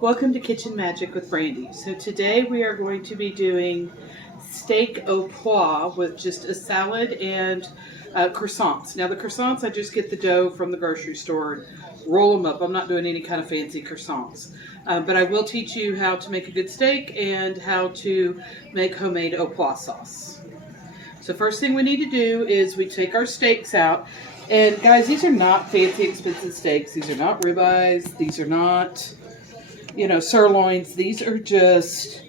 Welcome to Kitchen Magic with Brandy. So today we are going to be doing steak au poivre with just a salad and croissants. Now the croissants, I just get the dough from the grocery store and roll them up. I'm not doing any kind of fancy croissants. But I will teach you how to make a good steak and how to make homemade au poivre sauce. So first thing we need to do is we take our steaks out. And guys, these are not fancy expensive steaks. These are not ribeyes. These are not, sirloins. These are just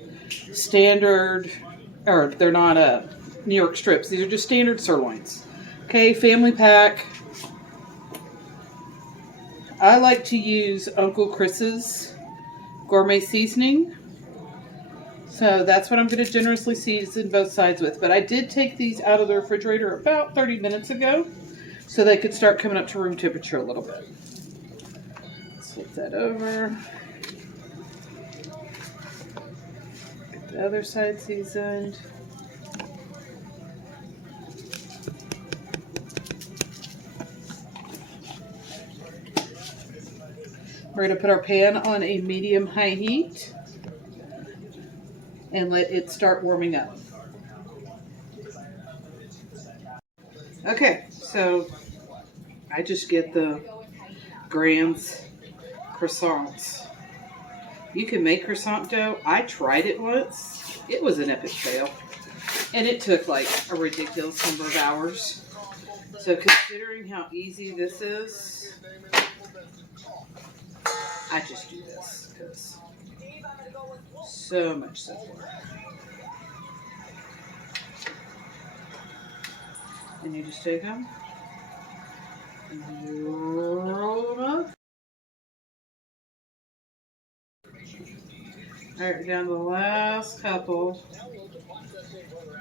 standard, or they're not New York strips. These are just standard sirloins. Okay, family pack. I like to use Uncle Chris's gourmet seasoning. So that's what I'm going to generously season both sides with. But I did take these out of the refrigerator about 30 minutes ago so they could start coming up to room temperature a little bit. Let's flip that over. Get the other side seasoned. We're going to put our pan on a medium-high heat and let it start warming up. Okay, so I just get the Grams croissants. You can make croissant dough. I tried it once. It was an epic fail. And it took like a ridiculous number of hours. So considering how easy this is, I just do this because so much simpler. And you just take them and you roll them up. Alright, down to the last couple.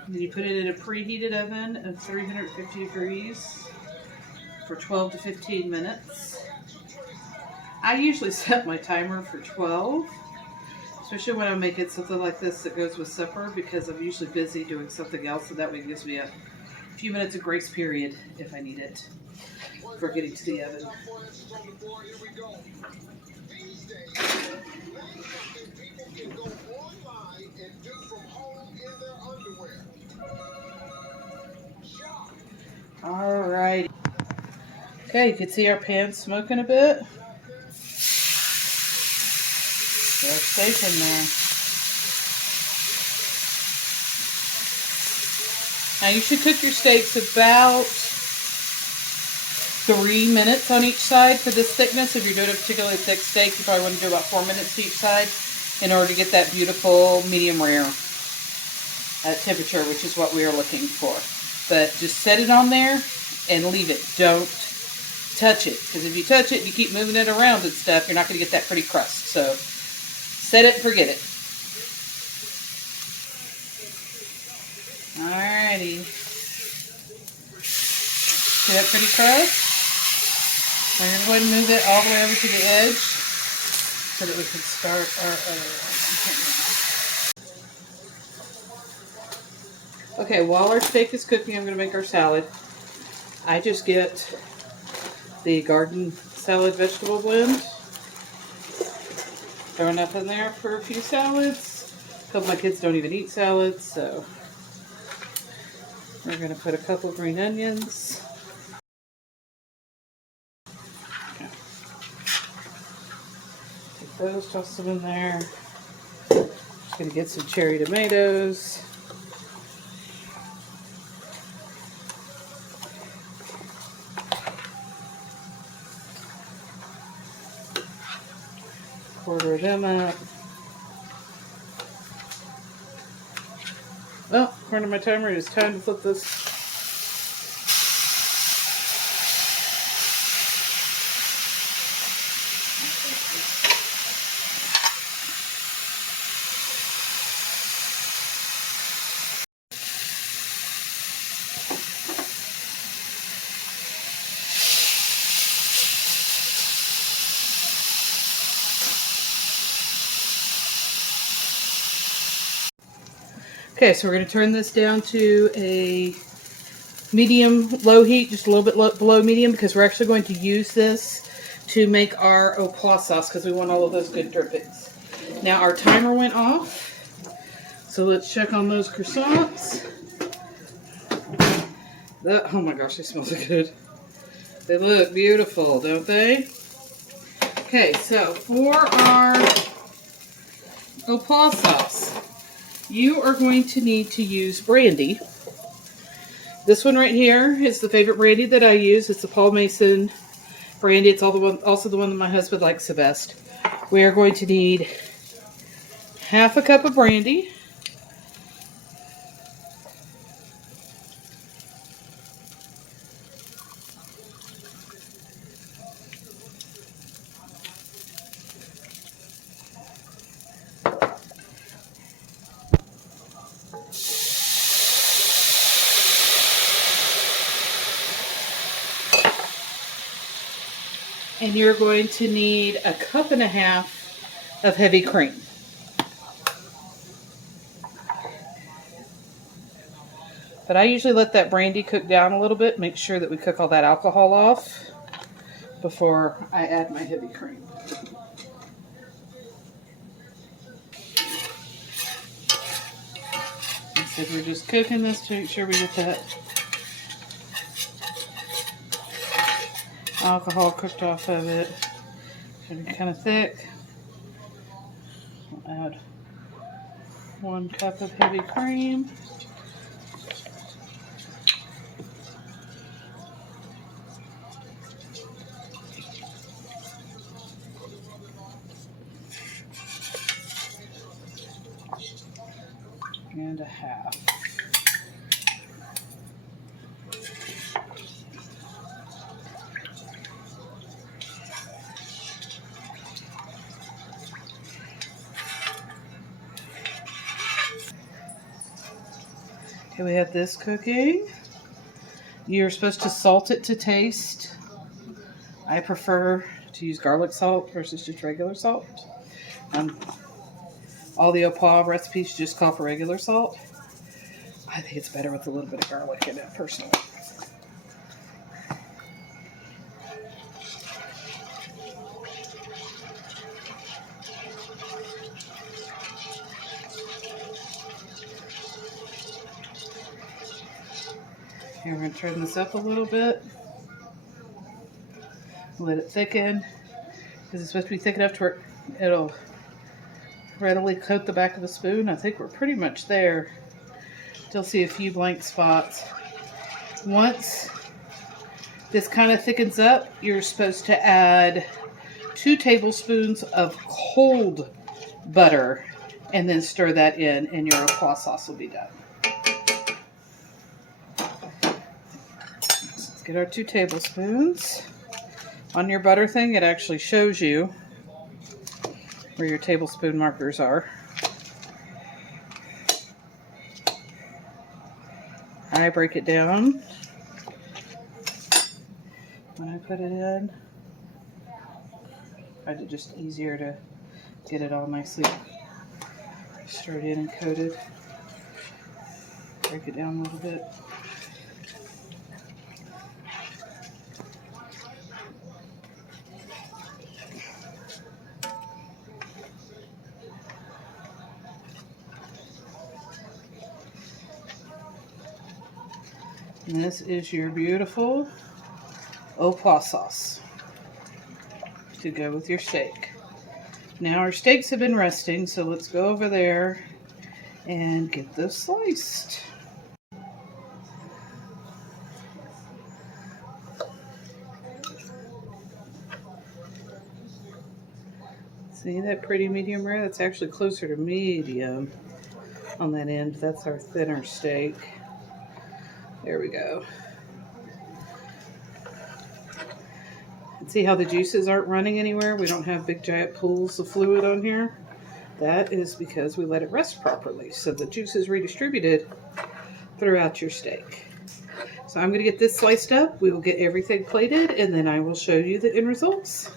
And then you put it in a preheated oven of 350 degrees for 12 to 15 minutes. I usually set my timer for 12. Especially when I'm making something like this that goes with supper, because I'm usually busy doing something else, and that way it gives me a few minutes of grace period if I need it for getting to the oven. Alright. Okay, you can see our pan smoking a bit. There's steak in there. Now you should cook your steaks about 3 minutes on each side for this thickness. If you're doing a particularly thick steak, you probably want to do about 4 minutes each side in order to get that beautiful medium rare temperature, which is what we are looking for. But just set it on there and leave it. Don't touch it, because if you touch it and you keep moving it around and stuff, you're not going to get that pretty crust. So set it and forget it. Alrighty. See that pretty crust? We're going to go ahead and move it all the way over to the edge so that we can start our other one. Okay, while our steak is cooking, I'm going to make our salad. I just get the garden salad vegetable blend. Throw enough in there for a few salads. A couple of my kids don't even eat salads, so we're going to put a couple of green onions. Okay. Take those, toss them in there. Just going to get some cherry tomatoes. Quarter them up. Well, according to my timer, it is time to flip this. Okay, so we're going to turn this down to a medium-low heat, just a little bit below medium, because we're actually going to use this to make our au poivre sauce because we want all of those good drippings. Now our timer went off, so let's check on those croissants. Oh my gosh, they smell so good. They look beautiful, don't they? Okay, so for our au poivre sauce, you are going to need to use brandy. This one right here is the favorite brandy that I use. It's the Paul Mason brandy. It's also the one that my husband likes the best. We are going to need half a cup of brandy. And you're going to need a cup and a half of heavy cream. But I usually let that brandy cook down a little bit, make sure that we cook all that alcohol off before I add my heavy cream. So we're just cooking this to make sure we get that alcohol cooked off of it. Should be kind of thick. We'll add 1 cup of heavy cream. And a half. Okay, we have this cooking. You're supposed to salt it to taste. I prefer to use garlic salt versus just regular salt. All the au poivre recipes just call for regular salt. I think it's better with a little bit of garlic in it, personally. Here, we're going to turn this up a little bit. Let it thicken. Because it's supposed to be thick enough to where it'll readily coat the back of the spoon. I think we're pretty much there. Still see a few blank spots. Once this kind of thickens up, you're supposed to add 2 tablespoons of cold butter and then stir that in, and your au poivre sauce will be done. Let's get our 2 tablespoons. On your butter thing, it actually shows you where your tablespoon markers are. I break it down when I put it in. I find it just easier to get it all nicely stirred in and coated. Break it down a little bit. And this is your beautiful au poivre sauce to go with your steak. Now our steaks have been resting, so let's go over there and get those sliced. See that pretty medium rare? That's actually closer to medium on that end. That's our thinner steak. There we go. And see how the juices aren't running anywhere? We don't have big giant pools of fluid on here. That is because we let it rest properly, so the juice is redistributed throughout your steak. So I'm going to get this sliced up. We will get everything plated, and then I will show you the end results.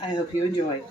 I hope you enjoy.